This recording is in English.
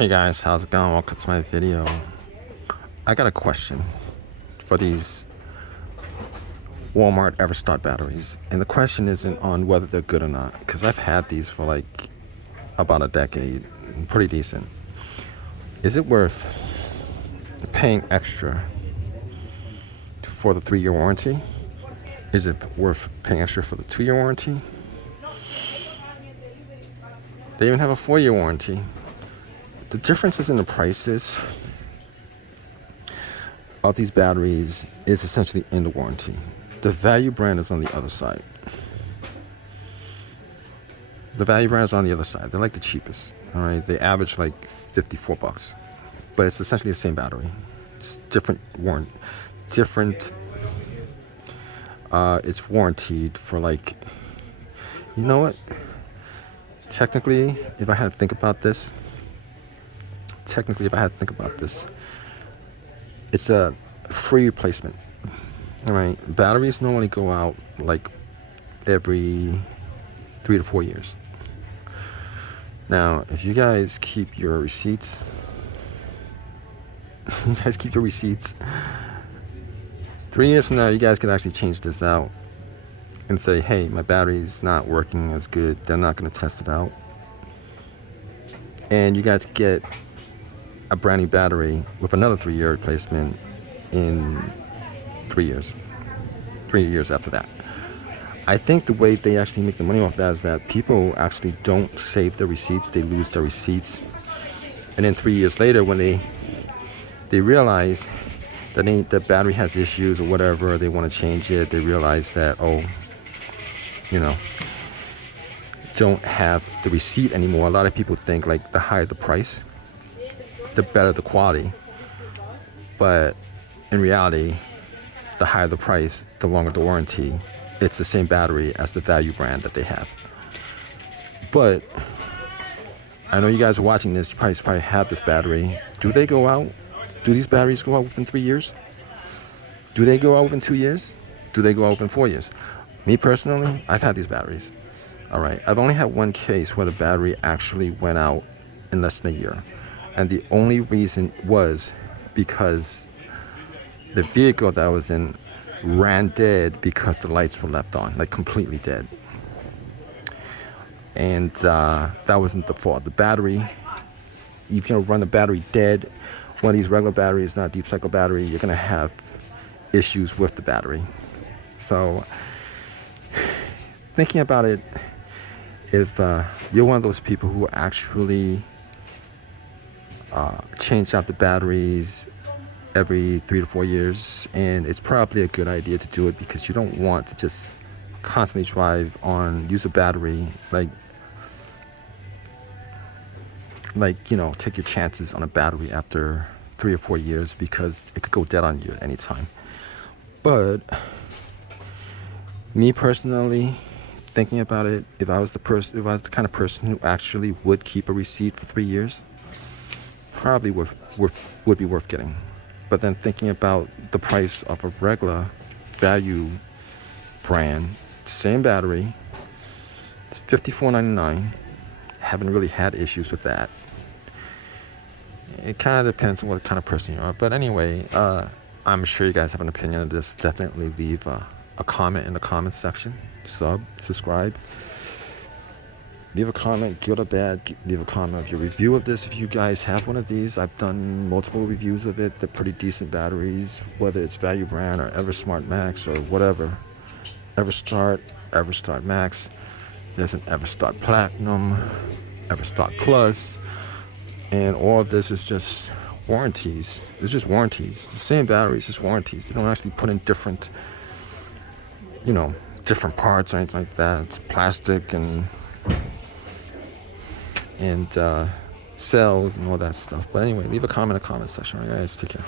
Hey guys, how's it going? Welcome to my video. I got a question for these Walmart EverStart batteries, and the question isn't on whether they're good or not, because I've had these for like about a decade, pretty decent. Is it worth paying extra for the 3-year warranty? Is it worth paying extra for the 2-year warranty? They even have a 4-year warranty. The differences in the prices of these batteries is essentially in the warranty. The value brand is on the other side. The value brand is on the other side. They're like the cheapest. All right, they average like $54, but it's essentially the same battery. It's different it's warranted for like, you know what? Technically, if I had to think about this, it's a free replacement. All right, batteries normally go out like every 3 to 4 years. Now, if you guys keep your receipts, 3 years from now, you guys can actually change this out and say, hey, my battery's not working as good. They're not going to test it out. And you guys get a brand new battery with another 3-year replacement in 3 years. 3 years after that. I think the way they actually make the money off that is that people actually don't save their receipts. They lose their receipts. And then 3 years later, when they realize that the battery has issues or whatever, they want to change it, they realize that, don't have the receipt anymore. A lot of people think like the higher the price, the better the quality. But in reality, the higher the price, the longer the warranty. It's the same battery as the value brand that they have. But I know you guys are watching this, you probably have this battery. Do they go out? Do these batteries go out within 3 years? Do they go out within 2 years? Do they go out within 4 years? Me personally, I've had these batteries. All right, I've only had one case where the battery actually went out in less than a year. And the only reason was because the vehicle that I was in ran dead because the lights were left on, like completely dead. And that wasn't the fault. The battery, if you run the battery dead, one of these regular batteries, not a deep cycle battery, you're gonna have issues with the battery. So thinking about it, if you're one of those people who actually change out the batteries every 3 to 4 years, and it's probably a good idea to do it because you don't want to just constantly use a battery take your chances on a battery after 3 or 4 years because it could go dead on you at any time. But me personally, thinking about it, if I was the kind of person who actually would keep a receipt for 3 years, probably would be worth getting. But then thinking about the price of a regular value brand, same battery, it's $54.99. Haven't really had issues with that. It kind of depends on what kind of person you are. But anyway, I'm sure you guys have an opinion on this. Definitely leave a comment in the comment section. Subscribe. Leave a comment, good or bad. Leave a comment of your review of this. If you guys have one of these, I've done multiple reviews of it. They're pretty decent batteries, whether it's value brand or EverSmart Maxx or whatever. EverStart Maxx. There's an EverStart Platinum, EverStart Plus, and all of this is just warranties. It's just warranties. The same batteries, just warranties. They don't actually put in different parts or anything like that. It's plastic and cells and all that stuff. But anyway, leave a comment in the comment section. All right, guys, take care.